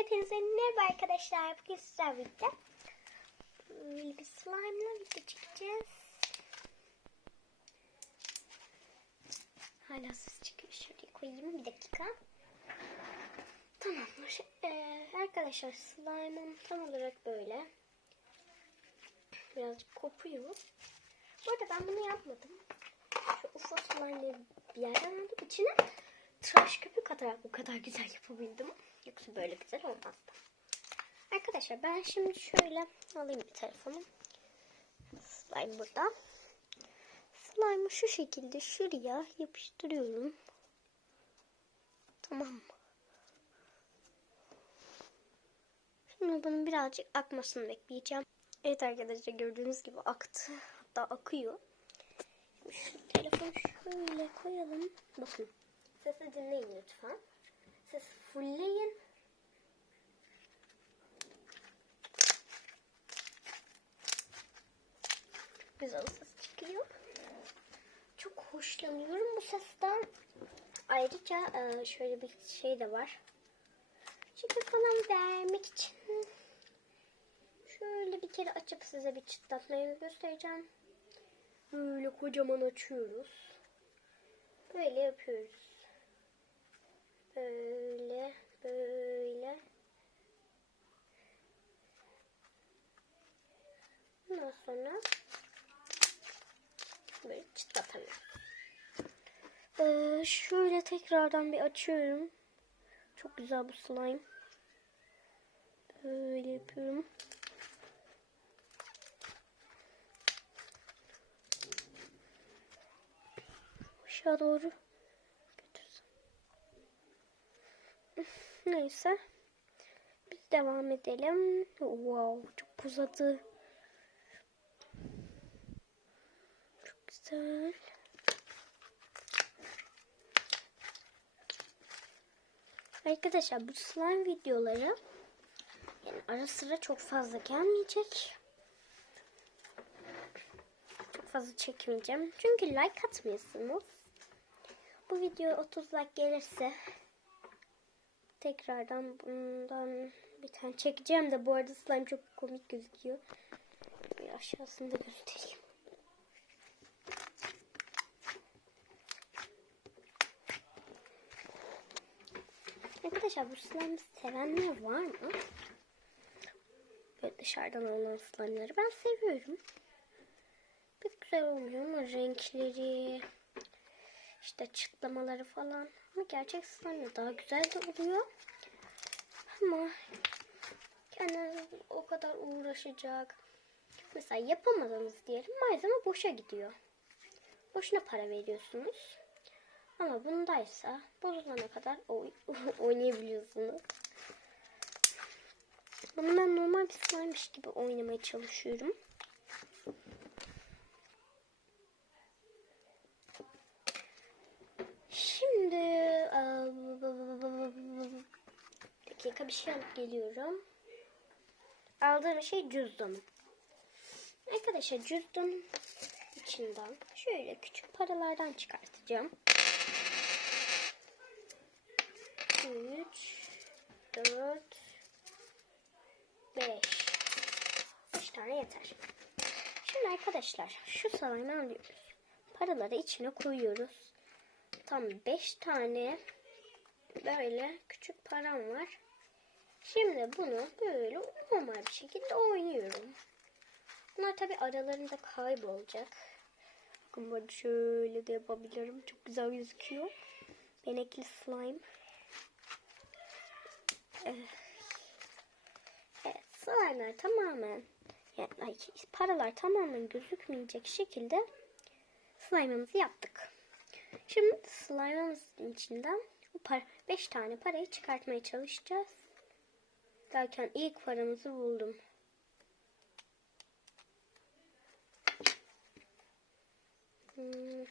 Hepinize merhaba arkadaşlar. Bugün sizlerle birlikte böyle bir slime'la video çekeceğiz. Hala ses çıkıyor. Şöyle koyayım bir dakika. Tamamdır. Ee, arkadaşlar slime'ım tam olarak böyle. Birazcık kopuyor. Bu arada ben bunu yapmadım. Şu ufak slime'ları bir yerden aldım. İçine tıraş köpük atarak bu kadar güzel yapabildim. Yoksa böyle güzel olmazdı. Arkadaşlar ben şimdi şöyle alayım bir telefonu. Slime burada. Slime'ı şu şekilde şuraya yapıştırıyorum. Tamam mı? Şimdi bunun birazcık akmasını bekleyeceğim. Evet arkadaşlar gördüğünüz gibi aktı. Hatta akıyor. Şimdi telefonu şöyle koyalım. Bakın. Sesi dinleyin lütfen. Ses fullleyin. Güzel ses çıkıyor. Çok hoşlanıyorum bu sesten. Ayrıca e, şöyle bir şey de var. Şekil falan vermek için şöyle bir kere açıp size bir çıtlatmayı göstereceğim. Böyle kocaman açıyoruz. Böyle yapıyoruz. Böyle, böyle. Ondan sonra böyle çıtlatamıyorum. Ee, şöyle tekrardan bir açıyorum. Çok güzel bu slime. Böyle yapıyorum. Aşağı doğru Neyse. Biz devam edelim. Wow çok uzadı. Çok güzel. Arkadaşlar bu slime videoları yani ara sıra çok fazla gelmeyecek. Çok fazla çekmeyeceğim. Çünkü like atmıyorsunuz. Bu video 30 like gelirse tekrardan bundan bir tane çekeceğim de bu arada slime çok komik gözüküyor. Bir aşağısını da göstereyim. Arkadaşlar bu slime sevenler var mı? Böyle dışarıdan alınan slime'ları ben seviyorum. Pek güzel olmuyor ama renkleri, işte çıtlamaları falan. Ama gerçek slime daha güzel de oluyor. Ama kendiniz o kadar uğraşacak. Mesela yapamadınız diyelim malzeme boşa gidiyor. Boşuna para veriyorsunuz. Ama bundaysa bozulana kadar oy oynayabiliyorsunuz. Bunu ben normal bir slime'miş gibi oynamaya çalışıyorum. Şimdi dakika bir şey alıp geliyorum. Aldığım şey cüzdanım. Arkadaşlar cüzdan içinden şöyle küçük paralardan çıkartacağım. 3 4 5 5 tane yeter. Şimdi arkadaşlar şu slime'ı alıyoruz. Paraları içine koyuyoruz. Tam 5 tane böyle küçük param var. Şimdi bunu böyle normal bir şekilde oynuyorum. Bunlar tabi aralarında kaybolacak. Bakın böyle şöyle de yapabilirim. Çok güzel gözüküyor. Benekli slime. Evet, slime'lar tamamen yani ay, paralar tamamen gözükmeyecek şekilde slime'ımızı yaptık. Şimdi slime'ımızın içinden bu para, 5 tane parayı çıkartmaya çalışacağız. Derken ilk paramızı buldum. Hmm.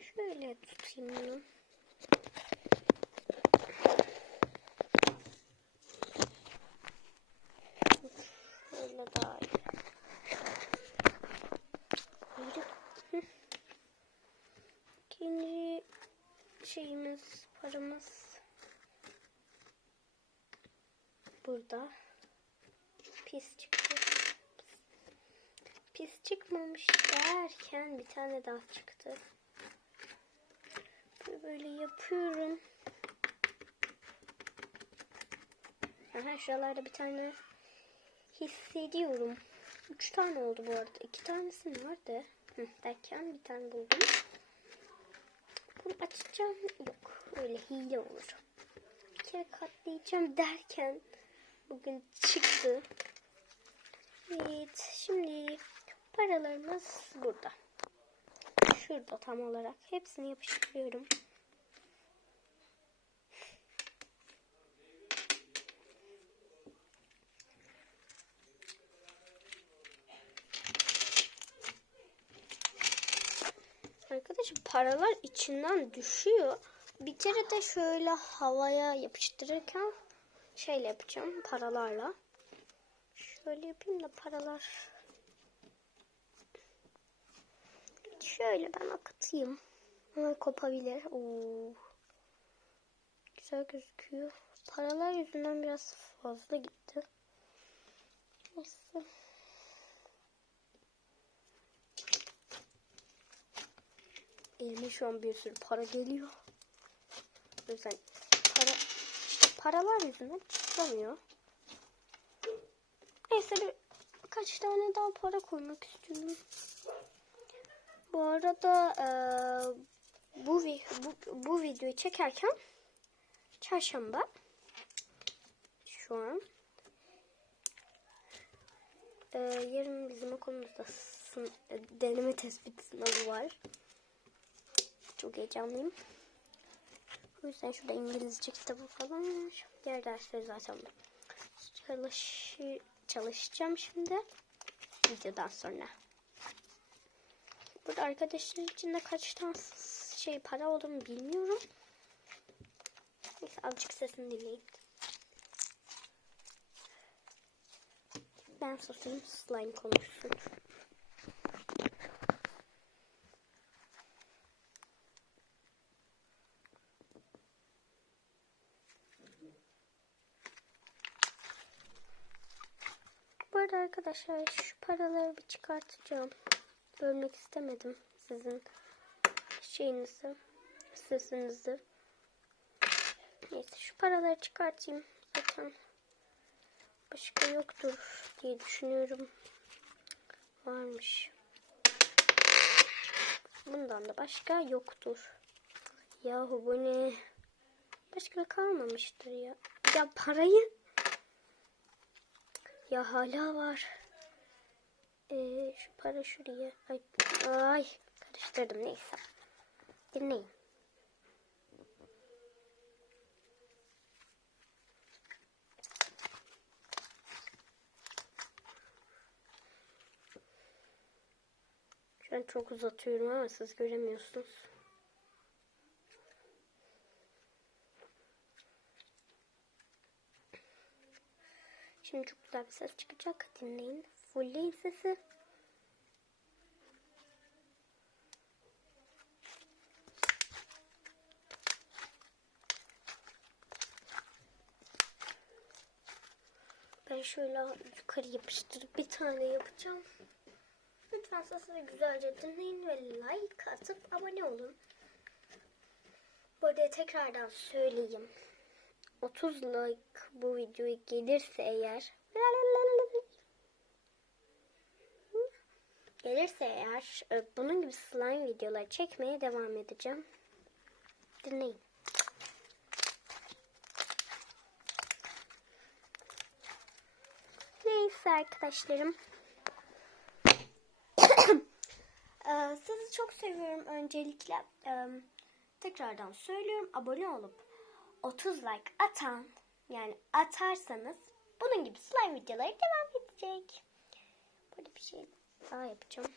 Şöyle tutayım bunu. Böyle daha iyi. İkinci şeyimiz, paramız. Burada. Pis çıktı. Pis çıkmamış derken bir tane daha çıktı. Böyle, yapıyorum. Aha şuralarda bir tane hissediyorum. Üç tane oldu bu arada. İki tanesi nerede? Hı, derken bir tane buldum. Bunu açacağım. Yok öyle hile olur. Bir kere katlayacağım derken bugün çıktı. Evet şimdi paralarımız burada. Şurada tam olarak. Hepsini yapıştırıyorum. Arkadaşlar paralar içinden düşüyor. Bir kere de şöyle havaya yapıştırırken şeyle yapacağım paralarla. Şöyle yapayım da paralar. Şöyle ben akıtayım. Ama kopabilir. Oo. Güzel gözüküyor. Paralar yüzünden biraz fazla gitti. Neyse. Elime şu an bir sürü para geliyor. O yüzden paralar yüzünden çıkamıyor. Neyse bir kaç tane daha para koymak istiyorum. Bu arada eee, bu, bu, bu videoyu çekerken çarşamba şu an Eee, yarın bizim okulumuzda deneme tespit sınavı var. Çok heyecanlıyım. O yüzden şurada İngilizce kitabı falan. Diğer dersleri zaten çalış çalışacağım şimdi. Videodan sonra. Burada arkadaşlar içinde kaç tane şey para olduğunu bilmiyorum. Neyse azıcık sesini dinleyin. Ben susayım slime konuşsun. Bu arada arkadaşlar şu paraları bir çıkartacağım. Bölmek istemedim sizin şeyinizi, sesinizi. Neyse şu paraları çıkartayım. Zaten başka yoktur diye düşünüyorum. Varmış. Bundan da başka yoktur. Yahu bu ne? Başka kalmamıştır ya. Ya parayı ya hala var. Ee, şu para şuraya. Ay, ay karıştırdım neyse. Dinleyin. Şu an çok uzatıyorum ama siz göremiyorsunuz. Şimdi çok güzel bir ses çıkacak. Dinleyin. Fullleyin sesi. Ben şöyle yukarı yapıştırıp bir tane yapacağım. Lütfen sesini güzelce dinleyin ve like atıp abone olun. Bu arada tekrardan söyleyeyim. 30 like bu videoya gelirse eğer gelirse eğer e, bunun gibi slime videolar çekmeye devam edeceğim. Dinleyin. Neyse arkadaşlarım. Ee, Sizi çok seviyorum öncelikle. Ee, Tekrardan söylüyorum abone olup 30 like atan yani atarsanız bunun gibi slime videoları devam edecek. Böyle bir şey daha yapacağım.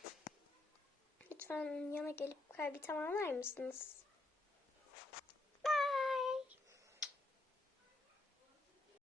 Lütfen yana gelip kalbi tamamlar mısınız?